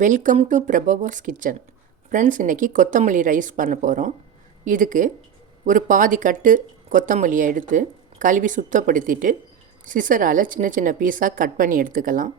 Welcome to Prabhava's kitchen. Friends, இன்றைக்கி கொத்தமல்லி rice பண்ண போகிறோம். இதுக்கு ஒரு பாதி கட்டு கொத்தமல்லியை எடுத்து கழுவி சுத்தப்படுத்திட்டு சிசரால் சின்ன சின்ன பீஸாக கட் பண்ணி எடுத்துக்கலாம்.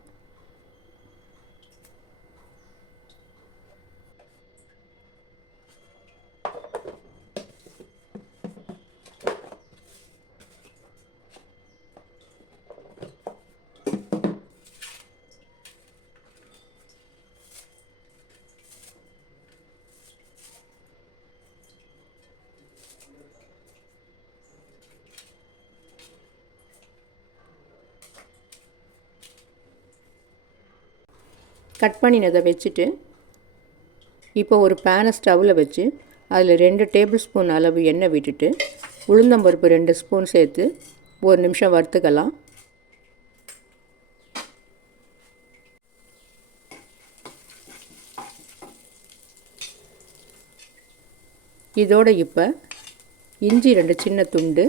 கட் பண்ணினதை வச்சுட்டு இப்போ ஒரு பேனை ஸ்டவ்வில் வச்சு அதில் 2 டேபிள் ஸ்பூன் அளவு எண்ணெய் விட்டுட்டு உளுந்தம்பருப்பு 2 ஸ்பூன் சேர்த்து 1 நிமிஷம் வறுத்துக்கலாம். இதோடு இப்போ இஞ்சி 2 சின்ன துண்டு,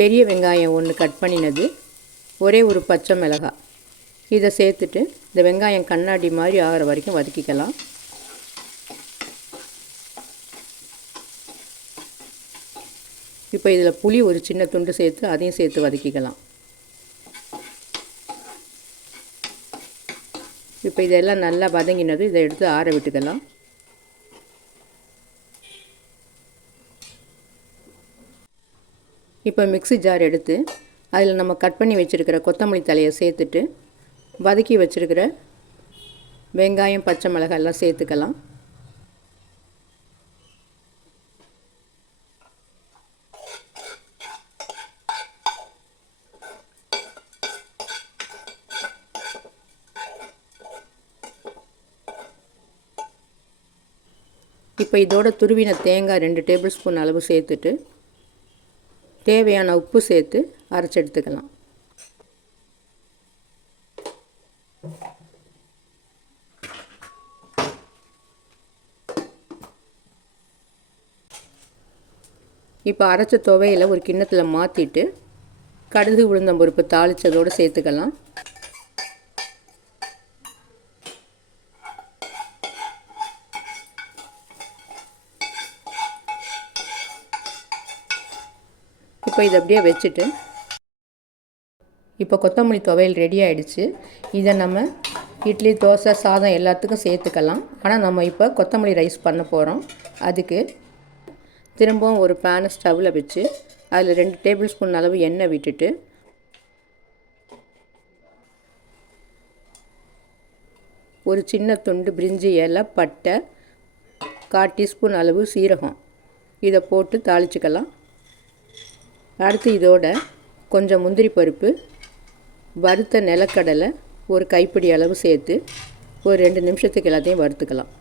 பெரிய வெங்காயம் 1 கட் பண்ணினது, ஒரே ஒரு பச்சை மிளகாய் இதை சேர்த்துட்டு இந்த வெங்காயம் கண்ணாடி மாதிரி ஆகிற வரைக்கும் வதக்கிக்கலாம். இப்போ இதில் புளி ஒரு சின்ன துண்டு சேர்த்து அதையும் சேர்த்து வதக்கிக்கலாம். இப்போ இதெல்லாம் நல்லா வதங்கினது, இதை எடுத்து ஆற விட்டுக்கலாம். இப்போ மிக்ஸி ஜார் எடுத்து அதில் நம்ம கட் பண்ணி வச்சுருக்கிற கொத்தமல்லி தலையை சேர்த்துட்டு வதக்கி வச்சுருக்கிற வெங்காயம் பச்சை மிளகாய் எல்லாம் சேர்த்துக்கலாம். இப்போ இதோட துருவின தேங்காய் 2 டேபிள் ஸ்பூன் அளவு சேர்த்துட்டு தேவையான உப்பு சேர்த்து அரைச்சி எடுத்துக்கலாம். இப்போ அரைச்ச துவையில் ஒரு கிண்ணத்தில் மாற்றிட்டு கடுகு உளுந்தம்பருப்பு தாளித்ததோடு சேர்த்துக்கலாம். இப்போ இதை அப்படியே வச்சுட்டு இப்போ கொத்தமல்லி துவையல் ரெடி ஆகிடுச்சு. இதை நம்ம இட்லி, தோசை, சாதம் எல்லாத்துக்கும் சேர்த்துக்கலாம். ஆனால் நம்ம இப்போ கொத்தமல்லி ரைஸ் பண்ண போகிறோம். அதுக்கு திரும்பவும் ஒரு பேனை ஸ்டவ்வில் வச்சு அதில் 2 டேபிள் ஸ்பூன் அளவு எண்ணெய் விட்டுட்டு ஒரு சின்ன துண்டு பிரிஞ்சி இலை, பட்டை, 1/4 டீஸ்பூன் அளவு சீரகம் இதை போட்டு தாளிச்சுக்கலாம். அடுத்து இதோட கொஞ்சம் முந்திரி பருப்பு, வறுத்த நிலக்கடலை ஒரு கைப்பிடி அளவு சேர்த்து ஒரு 2 நிமிஷத்துக்கு எல்லாத்தையும் வறுத்துக்கலாம்.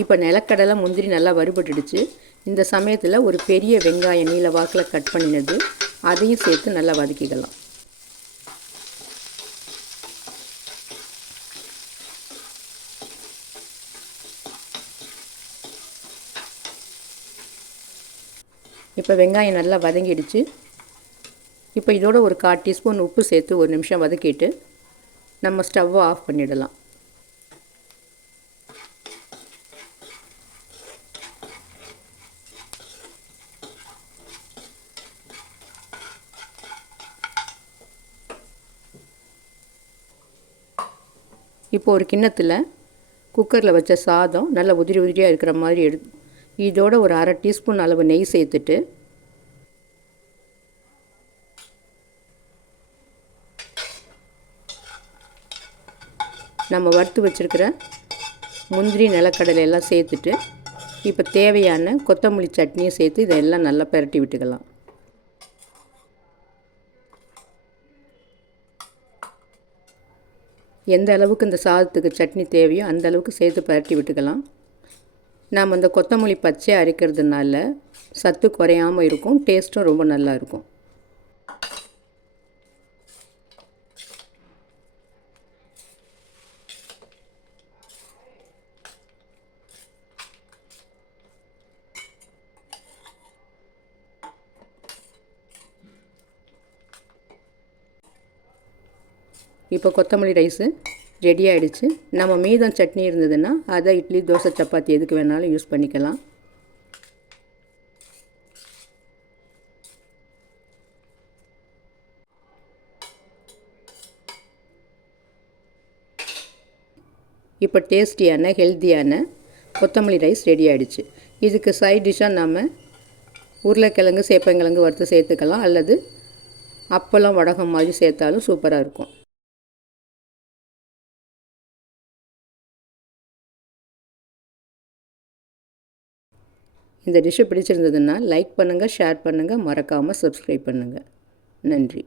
இப்போ நிலக்கடலை, முந்திரி நல்லா வறுபட்டுடுச்சு. இந்த சமயத்தில் ஒரு பெரிய வெங்காயம் நீல வாக்கில் கட் பண்ணினது அதையும் சேர்த்து நல்லா வதக்கிக்கலாம். இப்போ வெங்காயம் நல்லா வதங்கிடுச்சு. இப்போ இதோட ஒரு 1/4 டீஸ்பூன் உப்பு சேர்த்து 1 நிமிஷம் வதக்கிட்டு நம்ம ஸ்டவ்வை ஆஃப் பண்ணிடலாம். இப்போ ஒரு கிண்ணத்தில் குக்கரில் வச்ச சாதம் நல்லா உதிரி உதிரியாக இருக்கிற மாதிரி இதோட ஒரு 1/2 டீஸ்பூன் அளவு நெய் சேர்த்துட்டு நம்ம வறுத்து வச்சுருக்கிற முந்திரி, நிலக்கடலை எல்லாம் சேர்த்துட்டு இப்போ தேவையான கொத்தமல்லி சட்னியை சேர்த்து இதெல்லாம் நல்லா பிரட்டி விட்டுக்கலாம். எந்த அளவுக்கு இந்த சாதத்துக்கு சட்னி தேவையோ அந்த அளவுக்கு சேர்த்து பரட்டி விட்டுக்கலாம். நாம் அந்த கொத்தமல்லி பச்சையாக அரைக்கிறதுனால சத்து குறையாமல் இருக்கும், டேஸ்ட்டும் ரொம்ப நல்லா இருக்கும். இப்போ கொத்தமல்லி ரைஸு ரெடி ஆகிடுச்சு. நம்ம மீதம் சட்னி இருந்ததுன்னா அதை இட்லி, தோசை, சப்பாத்தி எதுக்கு வேணாலும் யூஸ் பண்ணிக்கலாம். இப்போ டேஸ்டியான ஹெல்த்தியான கொத்தமல்லி ரைஸ் ரெடி ஆகிடுச்சு. இதுக்கு சைட் டிஷ்ஷாக நாம் உருளைக்கிழங்கு, சேப்பங்கிழங்கு வறுத்து சேர்த்துக்கலாம், அல்லது அப்பளம், வடகம் மாதிரி சேர்த்தாலும் சூப்பராக இருக்கும். இந்த டிஷ்ஷு பிடிச்சிருந்ததுன்னா லைக் பண்ணுங்கள், ஷேர் பண்ணுங்கள், மறக்காமல் சப்ஸ்கிரைப் பண்ணுங்கள். நன்றி.